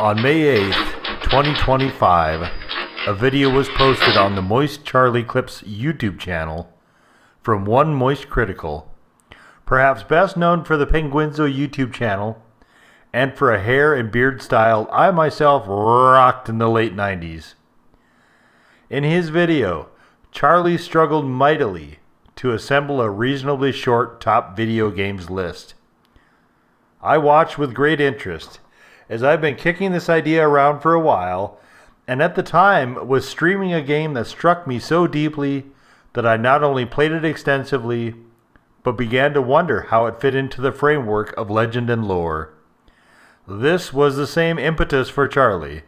On May 8th, 2025, a video was posted on the Moist Charlie Clips YouTube channel from one Moist Critical, perhaps best known for the Penguinzo YouTube channel and for a hair and beard style I myself rocked in the late 90s. In his video, Charlie struggled mightily to assemble a reasonably short top video games list. I watched with great interest, as I've been kicking this idea around for a while, and at the time was streaming a game that struck me so deeply that I not only played it extensively, but began to wonder how it fit into the framework of legend and lore. This was the same impetus for Charlie.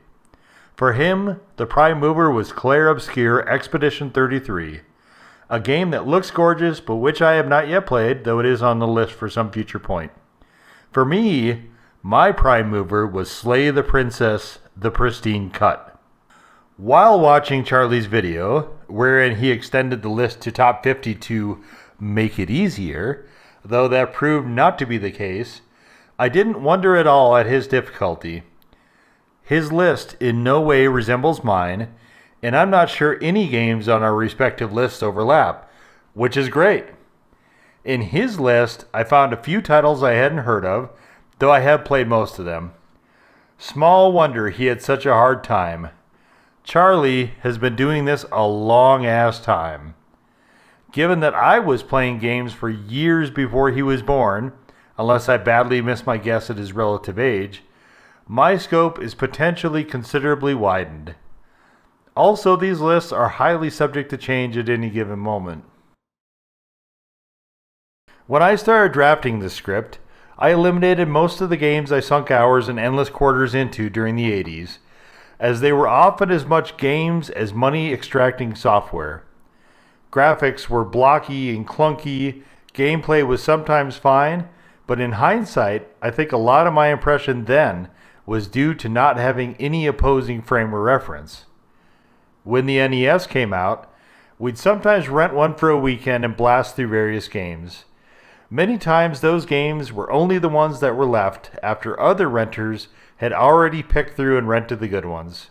For him, the prime mover was Claire Obscure Expedition 33, a game that looks gorgeous but which I have not yet played, though it is on the list for some future point. For me, my prime mover was Slay the Princess, the Pristine Cut. While watching Charlie's video, wherein he extended the list to top 50 to make it easier, though that proved not to be the case, I didn't wonder at all at his difficulty. His list in no way resembles mine, and I'm not sure any games on our respective lists overlap, which is great. In his list, I found a few titles I hadn't heard of, though I have played most of them. Small wonder he had such a hard time. Charlie has been doing this a long-ass time. Given that I was playing games for years before he was born, unless I badly missed my guess at his relative age, my scope is potentially considerably widened. Also, these lists are highly subject to change at any given moment. When I started drafting this script, I eliminated most of the games I sunk hours and endless quarters into during the 80s, as they were often as much games as money-extracting software. Graphics were blocky and clunky, gameplay was sometimes fine, but in hindsight, I think a lot of my impression then was due to not having any opposing frame of reference. When the NES came out, we'd sometimes rent one for a weekend and blast through various games. Many times those games were only the ones that were left after other renters had already picked through and rented the good ones.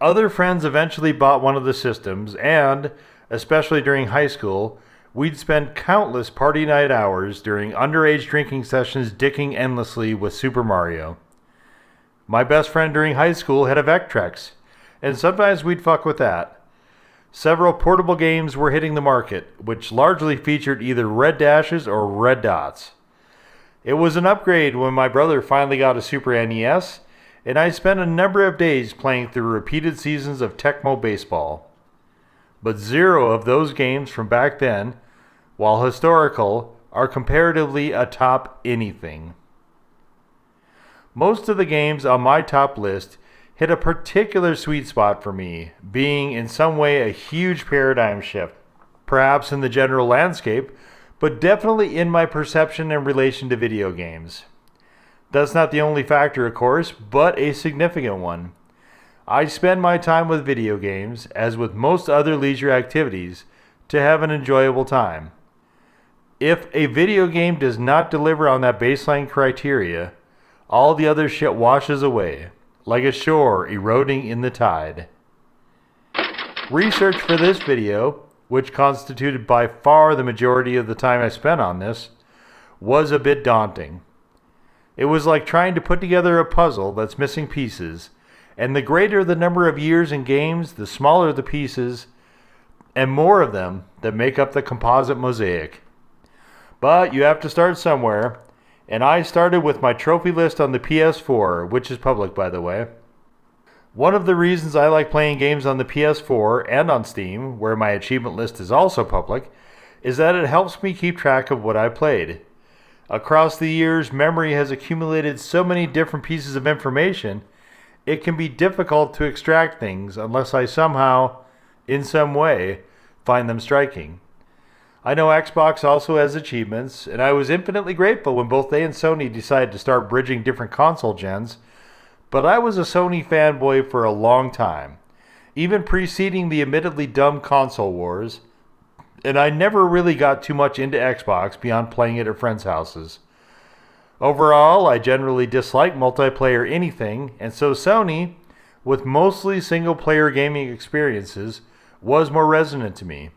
Other friends eventually bought one of the systems and, especially during high school, we'd spend countless party night hours during underage drinking sessions dicking endlessly with Super Mario. My best friend during high school had a Vectrex, and sometimes we'd fuck with that. Several portable games were hitting the market, which largely featured either red dashes or red dots. It was an upgrade when my brother finally got a Super NES, and I spent a number of days playing through repeated seasons of Tecmo Baseball. But zero of those games from back then, while historical, are comparatively atop anything. Most of the games on my top list hit a particular sweet spot for me, being in some way a huge paradigm shift, perhaps in the general landscape, but definitely in my perception in relation to video games. That's not the only factor, of course, but a significant one. I spend my time with video games, as with most other leisure activities, to have an enjoyable time. If a video game does not deliver on that baseline criteria, all the other shit washes away, like a shore eroding in the tide. Research for this video, which constituted by far the majority of the time I spent on this, was a bit daunting. It was like trying to put together a puzzle that's missing pieces, and the greater the number of years in games, the smaller the pieces, and more of them that make up the composite mosaic. But you have to start somewhere, and I started with my trophy list on the PS4, which is public, by the way. One of the reasons I like playing games on the PS4 and on Steam, where my achievement list is also public, is that it helps me keep track of what I played. Across the years, memory has accumulated so many different pieces of information, it can be difficult to extract things unless I somehow, in some way, find them striking. I know Xbox also has achievements, and I was infinitely grateful when both they and Sony decided to start bridging different console gens, but I was a Sony fanboy for a long time, even preceding the admittedly dumb console wars, and I never really got too much into Xbox beyond playing it at friends' houses. Overall, I generally dislike multiplayer anything, and so Sony, with mostly single-player gaming experiences, was more resonant to me.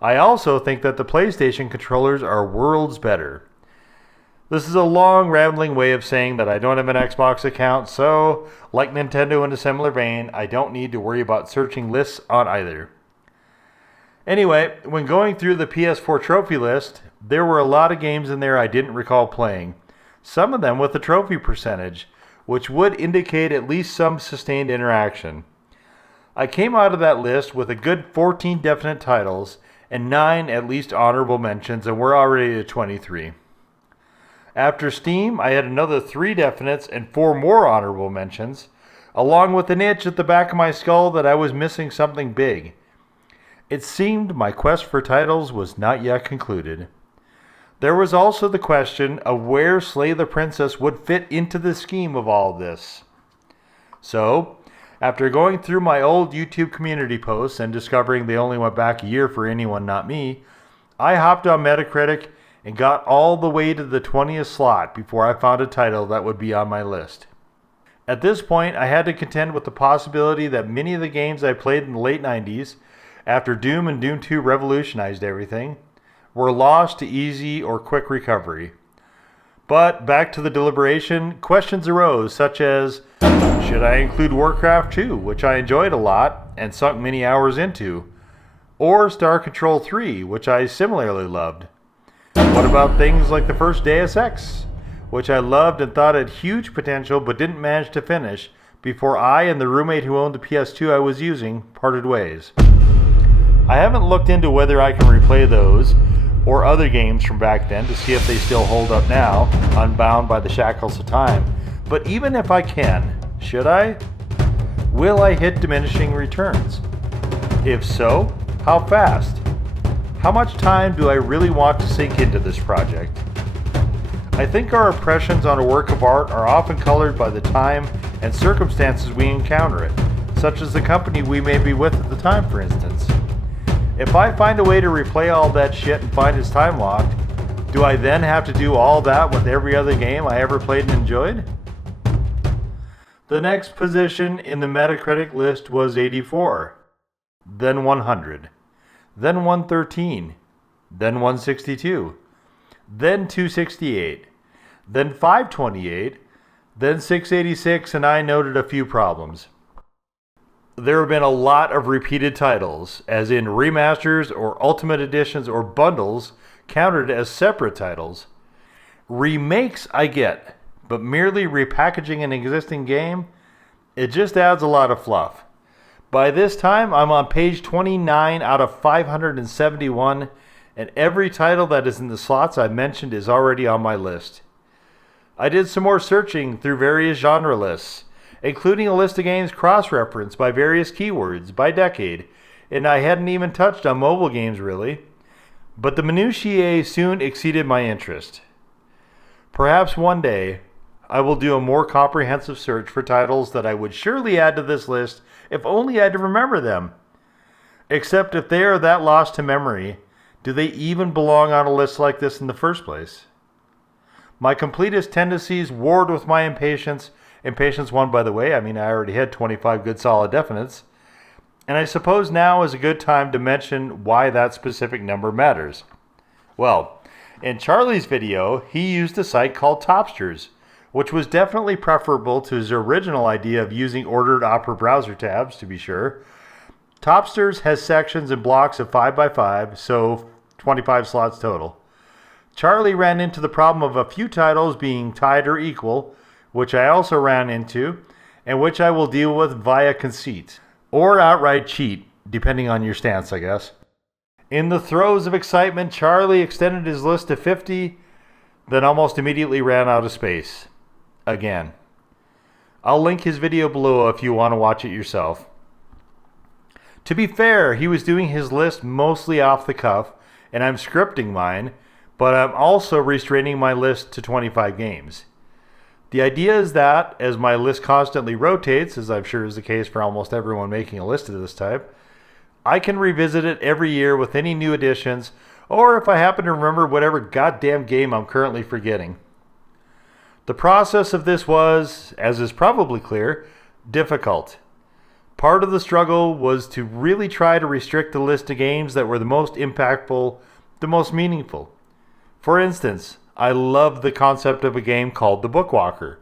I also think that the PlayStation controllers are worlds better. This is a long, rambling way of saying that I don't have an Xbox account, so, like Nintendo in a similar vein, I don't need to worry about searching lists on either. Anyway, when going through the PS4 trophy list, there were a lot of games in there I didn't recall playing, some of them with a trophy percentage, which would indicate at least some sustained interaction. I came out of that list with a good 14 definite titles and 9 at least honorable mentions, and we're already at 23. After Steam, I had another 3 definites and 4 more honorable mentions, along with an itch at the back of my skull that I was missing something big. It seemed my quest for titles was not yet concluded. There was also the question of where Slay the Princess would fit into the scheme of all this. So, after going through my old YouTube community posts and discovering they only went back a year for anyone not me, I hopped on Metacritic and got all the way to the 20th slot before I found a title that would be on my list. At this point, I had to contend with the possibility that many of the games I played in the late 90s, after Doom and Doom 2 revolutionized everything, were lost to easy or quick recovery. But back to the deliberation, questions arose such as, should I include Warcraft 2, which I enjoyed a lot and sunk many hours into, or Star Control 3, which I similarly loved? What about things like the first Deus Ex, which I loved and thought had huge potential but didn't manage to finish before I and the roommate who owned the PS2 I was using parted ways? I haven't looked into whether I can replay those or other games from back then to see if they still hold up now, unbound by the shackles of time. But even if I can, should I? Will I hit diminishing returns? If so, how fast? How much time do I really want to sink into this project? I think our impressions on a work of art are often colored by the time and circumstances we encounter it, such as the company we may be with at the time, for instance. If I find a way to replay all that shit and find it's time locked, do I then have to do all that with every other game I ever played and enjoyed? The next position in the Metacritic list was 84, then 100. Then 113, then 162, then 268, then 528, then 686, and I noted a few problems. There have been a lot of repeated titles, as in remasters or ultimate editions or bundles counted as separate titles. Remakes I get, but merely repackaging an existing game, it just adds a lot of fluff. By this time, I'm on page 29 out of 571, and every title that is in the slots I mentioned is already on my list. I did some more searching through various genre lists, including a list of games cross-referenced by various keywords, by decade, and I hadn't even touched on mobile games really. But the minutiae soon exceeded my interest. Perhaps one day, I will do a more comprehensive search for titles that I would surely add to this list if only I had to remember them. Except if they are that lost to memory, do they even belong on a list like this in the first place? My completist tendencies warred with my impatience. Impatience won, by the way. I already had 25 good solid definites. And I suppose now is a good time to mention why that specific number matters. Well, in Charlie's video, he used a site called Topsters, which was definitely preferable to his original idea of using ordered Opera browser tabs, to be sure. Topsters has sections and blocks of 5x5, so 25 slots total. Charlie ran into the problem of a few titles being tied or equal, which I also ran into, and which I will deal with via conceit, or outright cheat, depending on your stance, I guess. In the throes of excitement, Charlie extended his list to 50, then almost immediately ran out of space. Again. I'll link his video below if you want to watch it yourself. To be fair, he was doing his list mostly off the cuff, and I'm scripting mine, but I'm also restraining my list to 25 games. The idea is that, as my list constantly rotates, as I'm sure is the case for almost everyone making a list of this type, I can revisit it every year with any new additions, or if I happen to remember whatever goddamn game I'm currently forgetting. The process of this was, as is probably clear, difficult. Part of the struggle was to really try to restrict the list of games that were the most impactful, the most meaningful. For instance, I loved the concept of a game called The Bookwalker,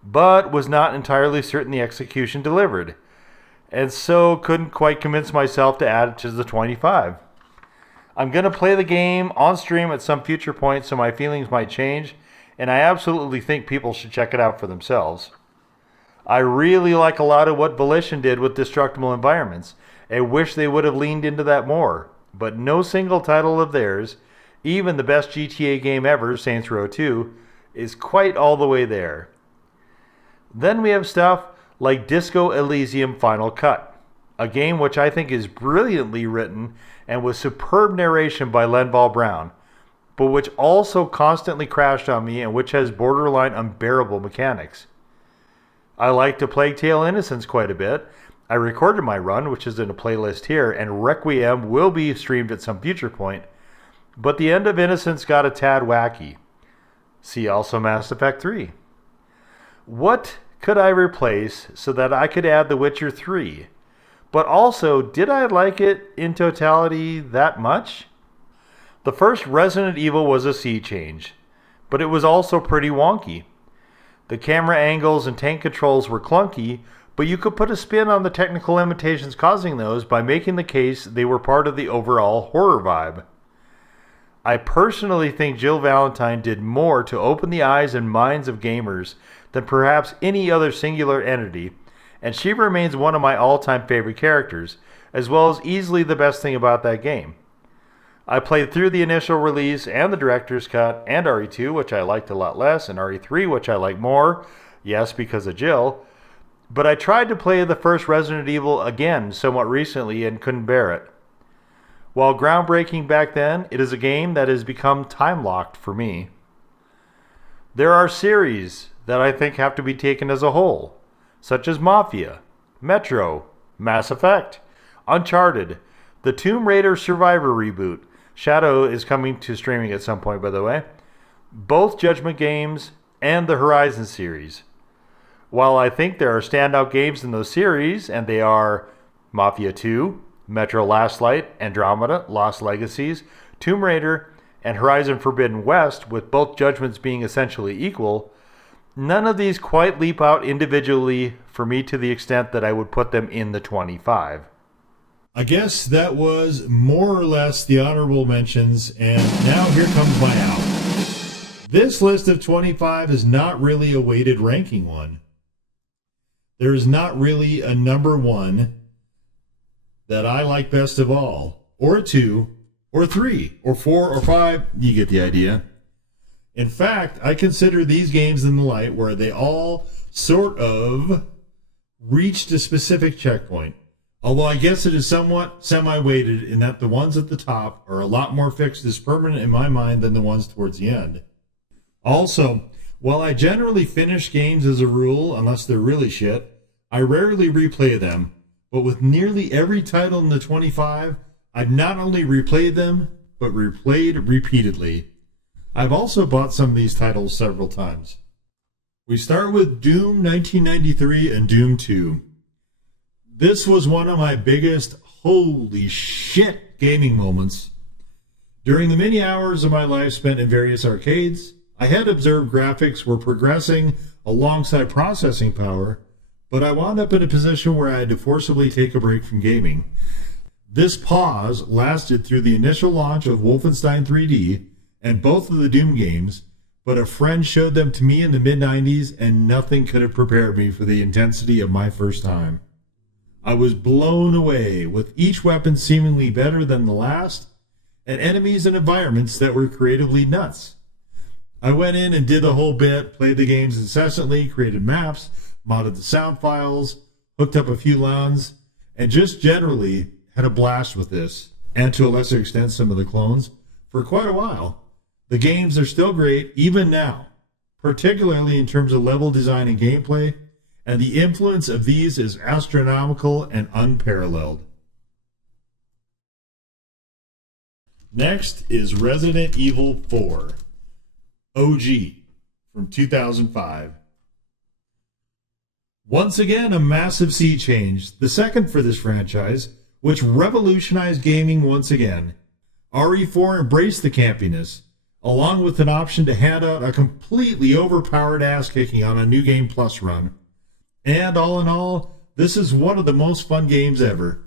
but was not entirely certain the execution delivered, and so couldn't quite convince myself to add it to the 25. I'm going to play the game on stream at some future point, so my feelings might change, and I absolutely think people should check it out for themselves. I really like a lot of what Volition did with destructible environments, and wish they would have leaned into that more, but no single title of theirs, even the best GTA game ever, Saints Row 2, is quite all the way there. Then we have stuff like Disco Elysium Final Cut, a game which I think is brilliantly written and with superb narration by Lenval Brown, but which also constantly crashed on me and which has borderline unbearable mechanics. I liked A Plague Tale: Innocence quite a bit. I recorded my run, which is in a playlist here, and Requiem will be streamed at some future point, but the end of Innocence got a tad wacky. See also Mass Effect 3. What could I replace so that I could add The Witcher 3? But also, did I like it in totality that much? The first Resident Evil was a sea change, but it was also pretty wonky. The camera angles and tank controls were clunky, but you could put a spin on the technical limitations causing those by making the case they were part of the overall horror vibe. I personally think Jill Valentine did more to open the eyes and minds of gamers than perhaps any other singular entity, and she remains one of my all-time favorite characters, as well as easily the best thing about that game. I played through the initial release and the director's cut and RE2, which I liked a lot less, and RE3, which I like more, yes, because of Jill, but I tried to play the first Resident Evil again somewhat recently and couldn't bear it. While groundbreaking back then, it is a game that has become time-locked for me. There are series that I think have to be taken as a whole, such as Mafia, Metro, Mass Effect, Uncharted, the Tomb Raider Survivor reboot. Shadow is coming to streaming at some point, by the way. Both Judgment games and the Horizon series. While I think there are standout games in those series, and they are Mafia 2, Metro Last Light, Andromeda, Lost Legacies, Tomb Raider, and Horizon Forbidden West, with both Judgments being essentially equal, none of these quite leap out individually for me to the extent that I would put them in the 25. I guess that was more or less the honorable mentions, and now here comes my out. This list of 25 is not really a weighted ranking one. There is not really a number one that I like best of all, or a 2, or 3, or 4, or 5, you get the idea. In fact, I consider these games in the light where they all sort of reached a specific checkpoint. Although I guess it is somewhat semi-weighted in that the ones at the top are a lot more fixed as permanent in my mind than the ones towards the end. Also, while I generally finish games as a rule, unless they're really shit, I rarely replay them, but with nearly every title in the 25, I've not only replayed them, but replayed repeatedly. I've also bought some of these titles several times. We start with Doom 1993 and Doom 2. This was one of my biggest holy shit gaming moments. During the many hours of my life spent in various arcades, I had observed graphics were progressing alongside processing power, but I wound up in a position where I had to forcibly take a break from gaming. This pause lasted through the initial launch of Wolfenstein 3D and both of the Doom games, but a friend showed them to me in the mid-90s and nothing could have prepared me for the intensity of my first time. I was blown away, with each weapon seemingly better than the last, and enemies and environments that were creatively nuts. I went in and did the whole bit, played the games incessantly, created maps, modded the sound files, hooked up a few LANs, and just generally had a blast with this, and to a lesser extent some of the clones, for quite a while. The games are still great, even now, particularly in terms of level design and gameplay, and the influence of these is astronomical and unparalleled. Next is Resident Evil 4, OG, from 2005. Once again, a massive sea change, the second for this franchise, which revolutionized gaming once again. RE4 embraced the campiness, along with an option to hand out a completely overpowered ass-kicking on a New Game Plus run. And all in all, this is one of the most fun games ever.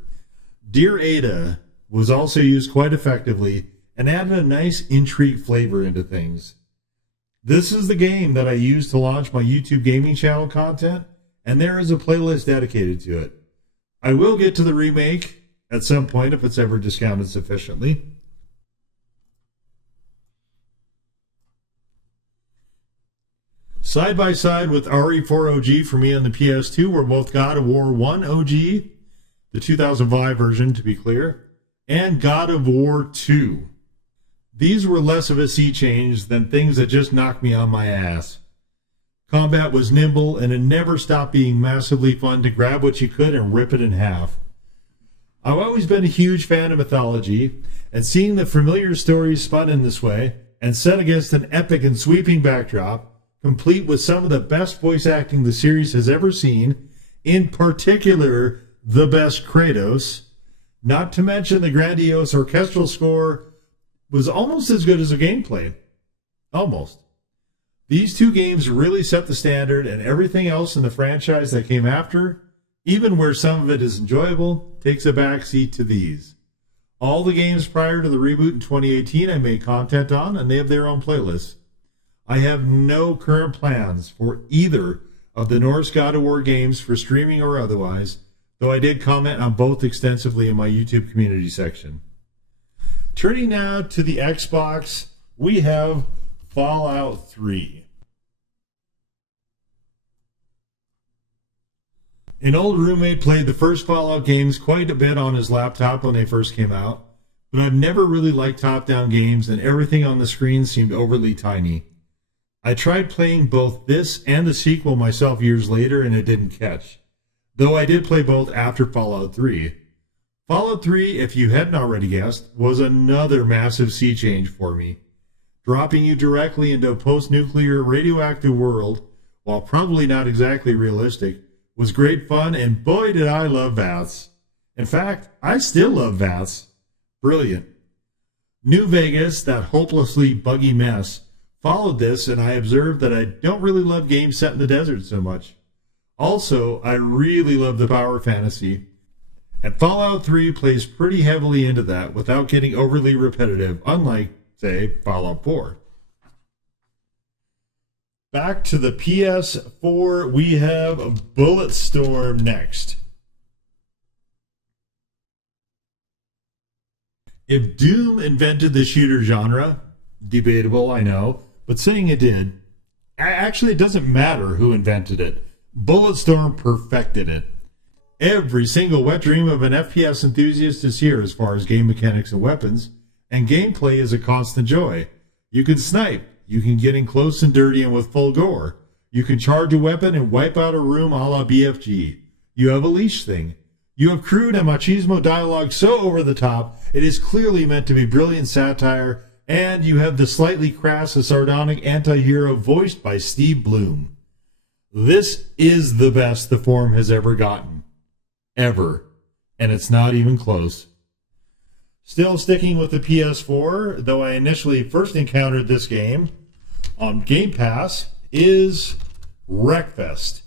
Dear Ada was also used quite effectively and added a nice intrigue flavor into things. This is the game that I used to launch my YouTube gaming channel content, and there is a playlist dedicated to it. I will get to the remake at some point if it's ever discounted sufficiently. Side by side with RE4 OG for me on the PS2 were both God of War 1 OG, the 2005 version to be clear, and God of War 2. These were less of a sea change than things that just knocked me on my ass. Combat was nimble and it never stopped being massively fun to grab what you could and rip it in half. I've always been a huge fan of mythology, and seeing the familiar stories spun in this way and set against an epic and sweeping backdrop, complete with some of the best voice acting the series has ever seen, in particular, the best Kratos, not to mention the grandiose orchestral score, was almost as good as the gameplay. Almost. These two games really set the standard, and everything else in the franchise that came after, even where some of it is enjoyable, takes a backseat to these. All the games prior to the reboot in 2018 I made content on, and they have their own playlists. I have no current plans for either of the Norse God of War games for streaming or otherwise, though I did comment on both extensively in my YouTube community section. Turning now to the Xbox, we have Fallout 3. An old roommate played the first Fallout games quite a bit on his laptop when they first came out, but I've never really liked top-down games and everything on the screen seemed overly tiny. I tried playing both this and the sequel myself years later and it didn't catch, though I did play both after Fallout 3. Fallout 3, if you hadn't already guessed, was another massive sea change for me, dropping you directly into a post-nuclear radioactive world, while probably not exactly realistic, was great fun, and boy did I love VATS. In fact, I still love VATS. Brilliant. New Vegas, that hopelessly buggy mess, followed this, and I observed that I don't really love games set in the desert so much. Also, I really love the power fantasy, and Fallout 3 plays pretty heavily into that without getting overly repetitive, unlike, say, Fallout 4. Back to the PS4, we have Bulletstorm next. If Doom invented the shooter genre, debatable, I know, but saying it did, actually it doesn't matter who invented it. Bulletstorm perfected it. Every single wet dream of an FPS enthusiast is here as far as game mechanics and weapons, and gameplay is a constant joy. You can snipe, you can get in close and dirty and with full gore. You can charge a weapon and wipe out a room a la BFG. You have a leash thing. You have crude and machismo dialogue so over the top, it is clearly meant to be brilliant satire, and you have the slightly crass and sardonic anti-hero voiced by Steve Bloom. This is the best the form has ever gotten. Ever. And it's not even close. Still sticking with the PS4, though I initially first encountered this game on Game Pass, is Wreckfest.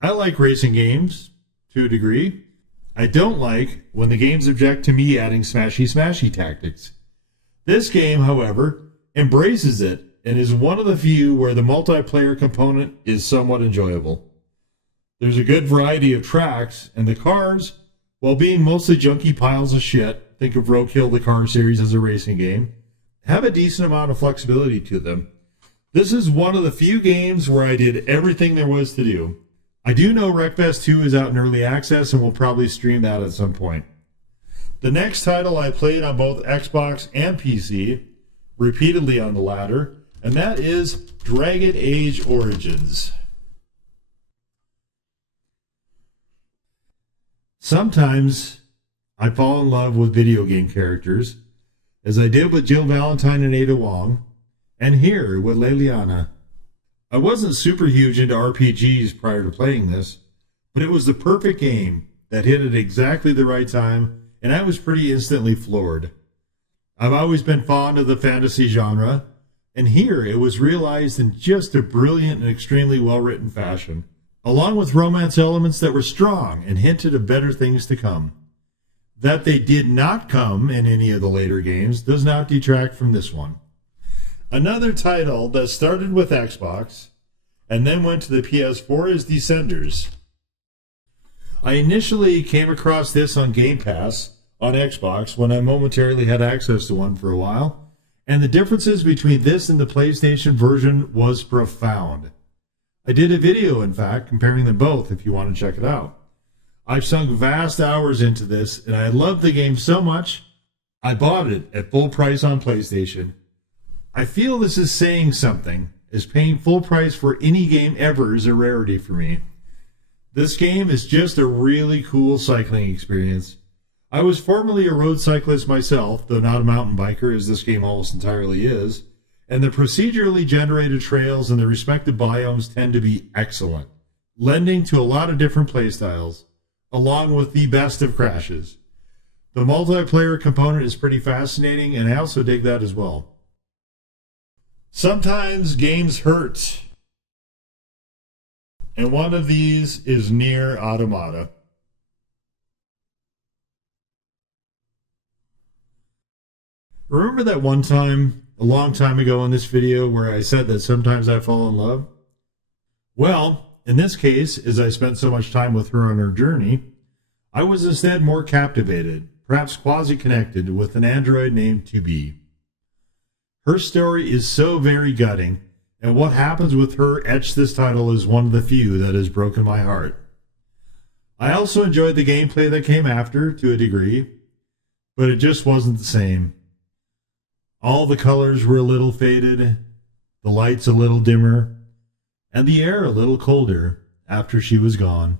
I like racing games, to a degree. I don't like when the games object to me adding smashy tactics. This game, however, embraces it and is one of the few where the multiplayer component is somewhat enjoyable. There's a good variety of tracks, and the cars, while being mostly junky piles of shit, think of Roadkill the Car series as a racing game, have a decent amount of flexibility to them. This is one of the few games where I did everything there was to do. I do know Wreckfest 2 is out in early access and will probably stream that at some point. The next title I played on both Xbox and PC, repeatedly on the latter, and that is Dragon Age Origins. Sometimes I fall in love with video game characters, as I did with Jill Valentine and Ada Wong, and here with Leliana. I wasn't super huge into RPGs prior to playing this, but it was the perfect game that hit at exactly the right time, and I was pretty instantly floored. I've always been fond of the fantasy genre, and here it was realized in just a brilliant and extremely well-written fashion, along with romance elements that were strong and hinted of better things to come. That they did not come in any of the later games does not detract from this one. Another title that started with Xbox and then went to the PS4 is Descenders. I initially came across this on Game Pass on Xbox when I momentarily had access to one for a while, and the differences between this and the PlayStation version was profound. I did a video, in fact, comparing them both if you want to check it out. I've sunk vast hours into this, and I loved the game so much, I bought it at full price on PlayStation. I feel this is saying something, as paying full price for any game ever is a rarity for me. This game is just a really cool cycling experience. I was formerly a road cyclist myself, though not a mountain biker, as this game almost entirely is, and the procedurally generated trails and the respective biomes tend to be excellent, lending to a lot of different playstyles, along with the best of crashes. The multiplayer component is pretty fascinating, and I also dig that as well. Sometimes games hurt, and one of these is Nier Automata. Remember that one time, a long time ago in this video, where I said that sometimes I fall in love? Well, in this case, as I spent so much time with her on her journey, I was instead more captivated, perhaps quasi-connected, with an android named 2B. Her story is so very gutting, and what happens with her etched this title as one of the few that has broken my heart. I also enjoyed the gameplay that came after, to a degree, but it just wasn't the same. All the colors were a little faded, the lights a little dimmer, and the air a little colder after she was gone.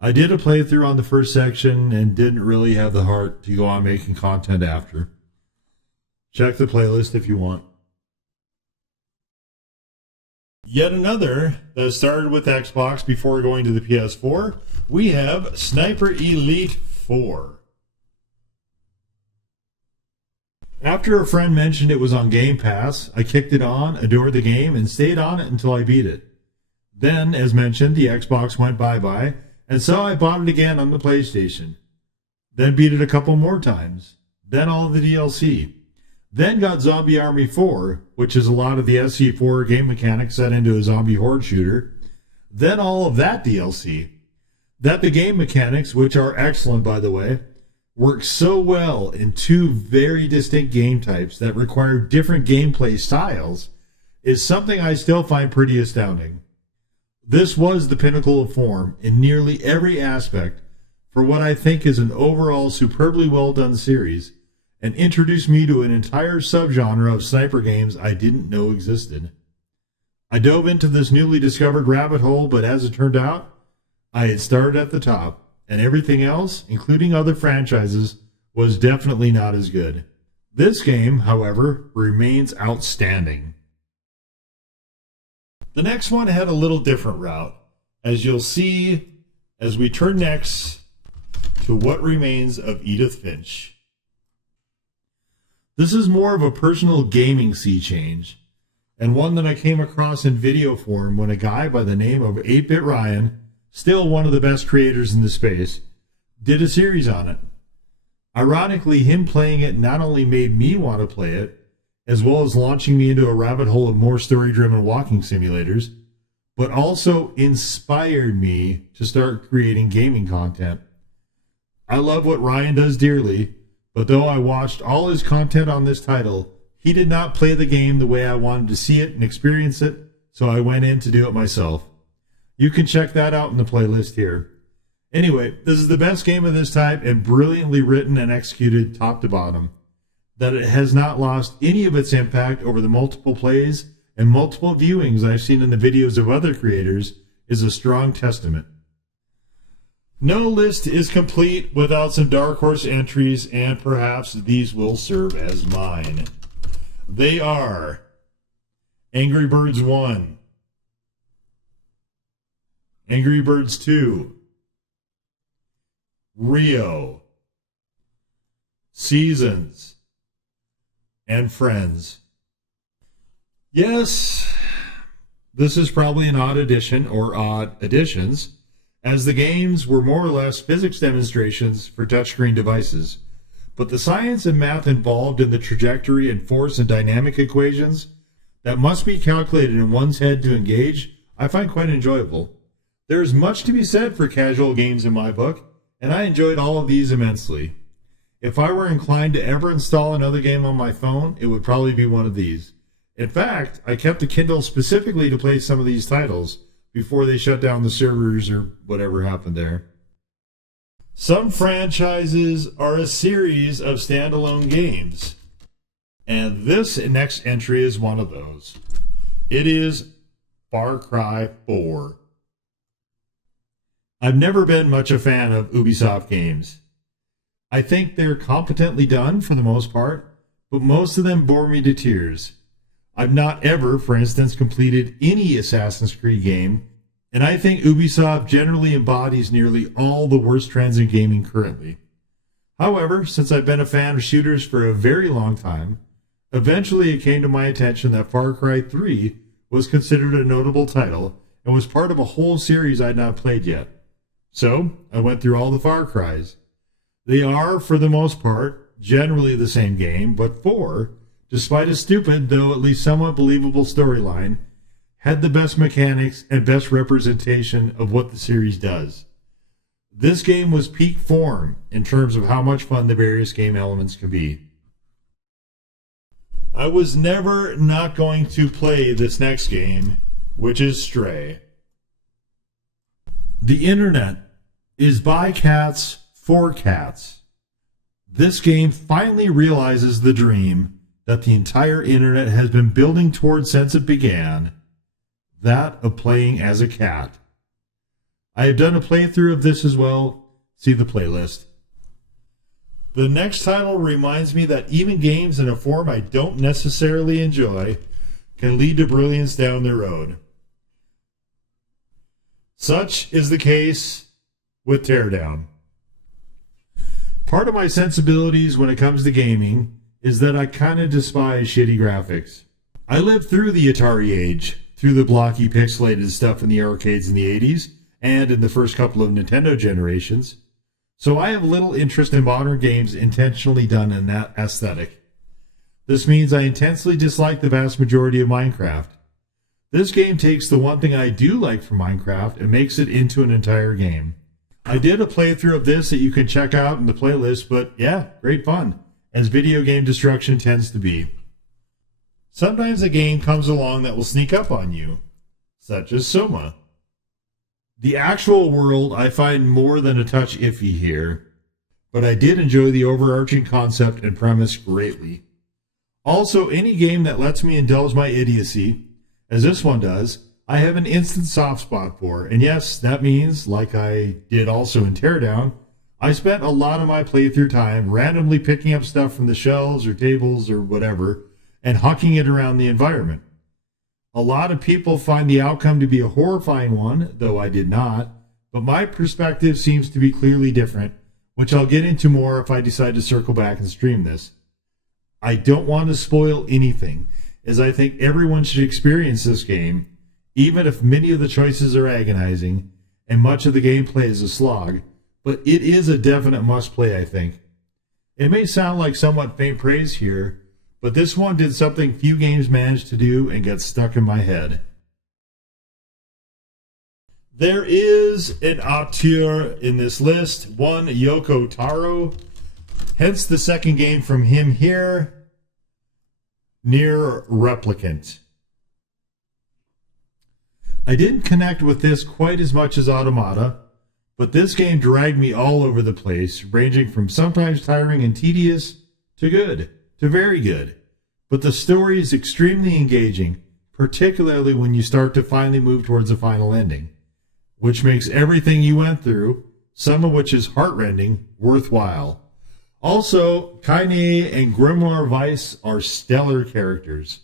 I did a playthrough on the first section and didn't really have the heart to go on making content after. Check the playlist if you want. Yet another that started with Xbox before going to the PS4, we have Sniper Elite 4. After a friend mentioned it was on Game Pass, I kicked it on, adored the game, and stayed on it until I beat it. Then, as mentioned, the Xbox went bye-bye, and so I bought it again on the PlayStation. Then beat it a couple more times. Then all the DLC. Then got Zombie Army 4, which is a lot of the SC4 game mechanics set into a zombie horde shooter. Then all of that DLC. That the game mechanics, which are excellent by the way, work so well in two very distinct game types that require different gameplay styles, is something I still find pretty astounding. This was the pinnacle of form in nearly every aspect for what I think is an overall superbly well done series, and introduced me to an entire subgenre of sniper games I didn't know existed. I dove into this newly discovered rabbit hole, but as it turned out, I had started at the top, and everything else, including other franchises, was definitely not as good. This game, however, remains outstanding. The next one had a little different route, as you'll see as we turn next to What Remains of Edith Finch. This is more of a personal gaming sea change, and one that I came across in video form when a guy by the name of 8-Bit Ryan, still one of the best creators in the space, did a series on it. Ironically, him playing it not only made me want to play it, as well as launching me into a rabbit hole of more story-driven walking simulators, but also inspired me to start creating gaming content. I love what Ryan does dearly, but though I watched all his content on this title, he did not play the game the way I wanted to see it and experience it, so I went in to do it myself. You can check that out in the playlist here. Anyway, this is the best game of this type and brilliantly written and executed top to bottom. That it has not lost any of its impact over the multiple plays and multiple viewings I've seen in the videos of other creators is a strong testament. No list is complete without some dark horse entries, and perhaps these will serve as mine. They are Angry Birds 1, Angry Birds 2, Rio, Seasons, and Friends. Yes, this is probably an odd addition or odd additions, as the games were more or less physics demonstrations for touchscreen devices. But the science and math involved in the trajectory and force and dynamic equations that must be calculated in one's head to engage, I find quite enjoyable. There is much to be said for casual games in my book, and I enjoyed all of these immensely. If I were inclined to ever install another game on my phone, it would probably be one of these. In fact, I kept a Kindle specifically to play some of these titles before they shut down the servers or whatever happened there. Some franchises are a series of standalone games, and this next entry is one of those. It is Far Cry 4. I've never been much a fan of Ubisoft games. I think they're competently done for the most part, but most of them bore me to tears. I've not ever, for instance, completed any Assassin's Creed game, and I think Ubisoft generally embodies nearly all the worst trends in gaming currently. However, since I've been a fan of shooters for a very long time, eventually it came to my attention that Far Cry 3 was considered a notable title and was part of a whole series I'd not played yet. So, I went through all the Far Crys. They are, for the most part, generally the same game, but 4, despite a stupid, though at least somewhat believable storyline, had the best mechanics and best representation of what the series does. This game was peak form in terms of how much fun the various game elements can be. I was never not going to play this next game, which is Stray. The internet is by cats for cats. This game finally realizes the dream that the entire internet has been building towards since it began, that of playing as a cat. I have done a playthrough of this as well. See the playlist. The next title reminds me that even games in a form I don't necessarily enjoy can lead to brilliance down the road. Such is the case with Teardown. Part of my sensibilities when it comes to gaming is that I kind of despise shitty graphics. I lived through the Atari age, through the blocky pixelated stuff in the arcades in the 80s and in the first couple of Nintendo generations, so I have little interest in modern games intentionally done in that aesthetic. This means I intensely dislike the vast majority of Minecraft. This game takes the one thing I do like from Minecraft and makes it into an entire game. I did a playthrough of this that you can check out in the playlist, but yeah, great fun, as video game destruction tends to be. Sometimes a game comes along that will sneak up on you, such as Soma. The actual world I find more than a touch iffy here, but I did enjoy the overarching concept and premise greatly. Also, any game that lets me indulge my idiocy, as this one does, I have an instant soft spot for, and yes, that means, like I did also in Teardown, I spent a lot of my playthrough time randomly picking up stuff from the shelves or tables or whatever, and hucking it around the environment. A lot of people find the outcome to be a horrifying one, though I did not, but my perspective seems to be clearly different, which I'll get into more if I decide to circle back and stream this. I don't want to spoil anything, as I think everyone should experience this game, even if many of the choices are agonizing, and much of the gameplay is a slog, but it is a definite must-play, I think. It may sound like somewhat faint praise here, but this one did something few games managed to do and got stuck in my head. There is an auteur in this list, one Yoko Taro, hence the second game from him here, Near Replicant. I didn't connect with this quite as much as Automata, but this game dragged me all over the place, ranging from sometimes tiring and tedious to good, to very good. But the story is extremely engaging, particularly when you start to finally move towards a final ending, which makes everything you went through, some of which is heartrending, worthwhile. Also, Kaine and Grimoire Weiss are stellar characters.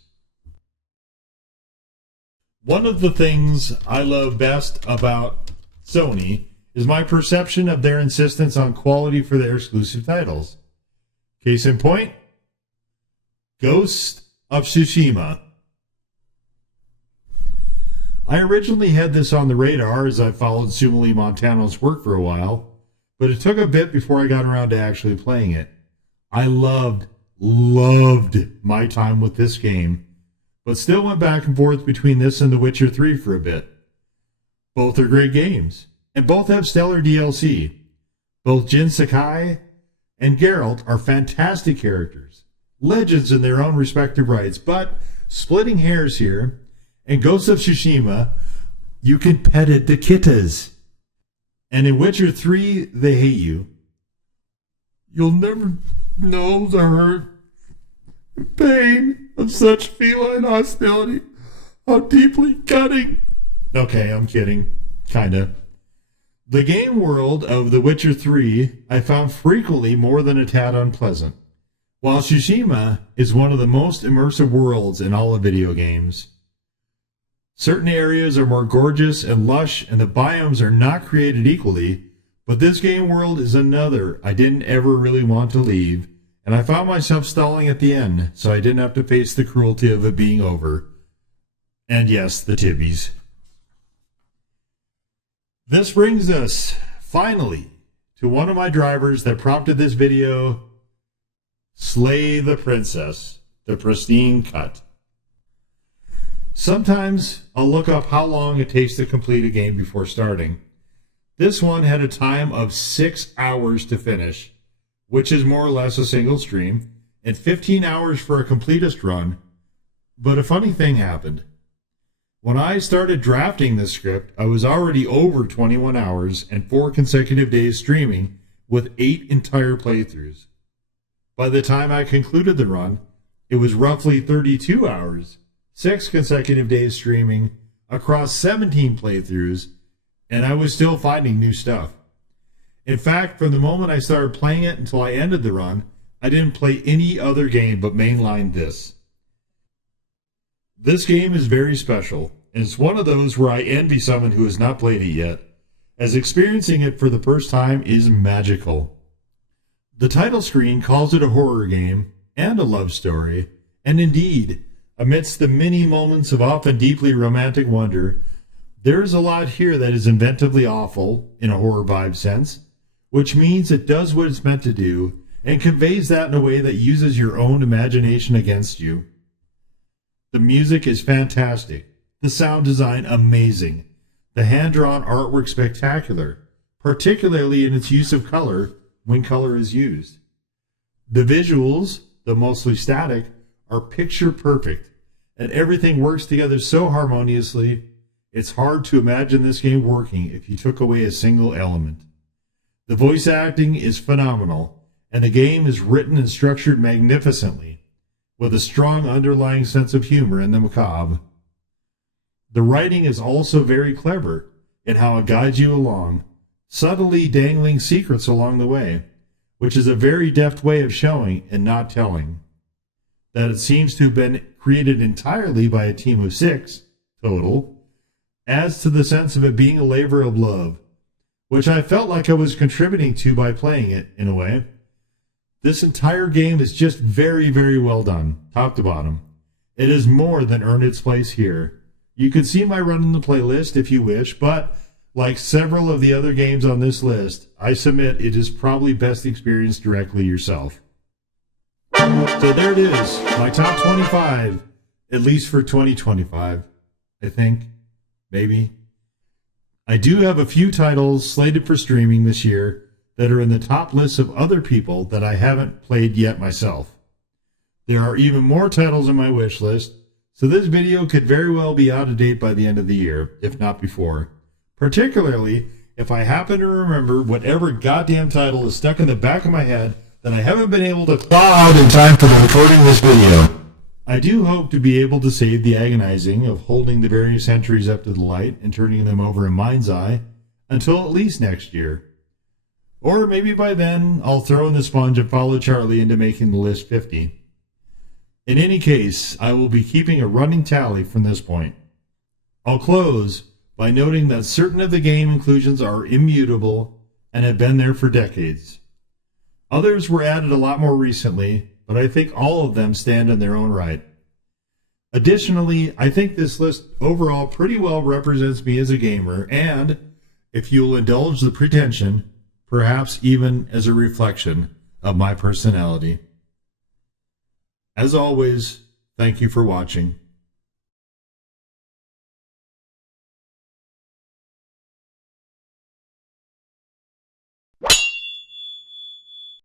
One of the things I love best about Sony is my perception of their insistence on quality for their exclusive titles. Case in point, Ghost of Tsushima. I originally had this on the radar as I followed Sumali Montano's work for a while, but it took a bit before I got around to actually playing it. I loved my time with this game, but still went back and forth between this and The Witcher 3 for a bit. Both are great games, and both have stellar DLC. Both Jin Sakai and Geralt are fantastic characters, legends in their own respective rights, but splitting hairs here, in Ghost of Tsushima, you can pet it the kittas. And in Witcher 3, they hate you. You'll never know the hurt and pain of such feline hostility. How deeply cutting. Okay, I'm kidding. Kinda. The game world of The Witcher 3 I found frequently more than a tad unpleasant, while Tsushima is one of the most immersive worlds in all of video games. Certain areas are more gorgeous and lush, and the biomes are not created equally, but this game world is another I didn't ever really want to leave, and I found myself stalling at the end, so I didn't have to face the cruelty of it being over. And yes, the tibbies. This brings us, finally, to one of my drivers that prompted this video: Slay the Princess, the pristine cut. Sometimes I'll look up how long it takes to complete a game before starting. This one had a time of 6 hours to finish, which is more or less a single stream, and 15 hours for a completist run. But a funny thing happened. When I started drafting this script, I was already over 21 hours and 4 consecutive days streaming with 8 entire playthroughs. By the time I concluded the run, it was roughly 32 hours, 6 consecutive days streaming across 17 playthroughs, and I was still finding new stuff. In fact, from the moment I started playing it until I ended the run, I didn't play any other game but mainline this. This game is very special, and it's one of those where I envy someone who has not played it yet, as experiencing it for the first time is magical. The title screen calls it a horror game and a love story, and indeed, amidst the many moments of often deeply romantic wonder, there is a lot here that is inventively awful in a horror vibe sense, which means it does what it's meant to do and conveys that in a way that uses your own imagination against you. The music is fantastic, the sound design amazing, the hand-drawn artwork spectacular, particularly in its use of color when color is used. The visuals, though mostly static, are picture perfect, and everything works together so harmoniously, it's hard to imagine this game working if you took away a single element. The voice acting is phenomenal, and the game is written and structured magnificently, with a strong underlying sense of humor and the macabre. The writing is also very clever in how it guides you along, subtly dangling secrets along the way, which is a very deft way of showing and not telling. That it seems to have been created entirely by a team of 6 total adds to the sense of it being a labor of love, which I felt like I was contributing to by playing it, in a way. This entire game is just very, very well done, top to bottom. It has more than earned its place here. You can see my run in the playlist if you wish, but like several of the other games on this list, I submit it is probably best experienced directly yourself. So there it is, my top 25, at least for 2025, I think, maybe. I do have a few titles slated for streaming this year that are in the top lists of other people that I haven't played yet myself. There are even more titles on my wish list, so this video could very well be out of date by the end of the year, if not before. Particularly if I happen to remember whatever goddamn title is stuck in the back of my head that I haven't been able to thaw out in time for the recording of this video. I do hope to be able to save the agonizing of holding the various entries up to the light and turning them over in mind's eye until at least next year. Or maybe by then I'll throw in the sponge and follow Charlie into making the list 50. In any case, I will be keeping a running tally from this point. I'll close by noting that certain of the game inclusions are immutable and have been there for decades. Others were added a lot more recently, but I think all of them stand in their own right. Additionally, I think this list overall pretty well represents me as a gamer, and, if you'll indulge the pretension, perhaps even as a reflection of my personality. As always, thank you for watching.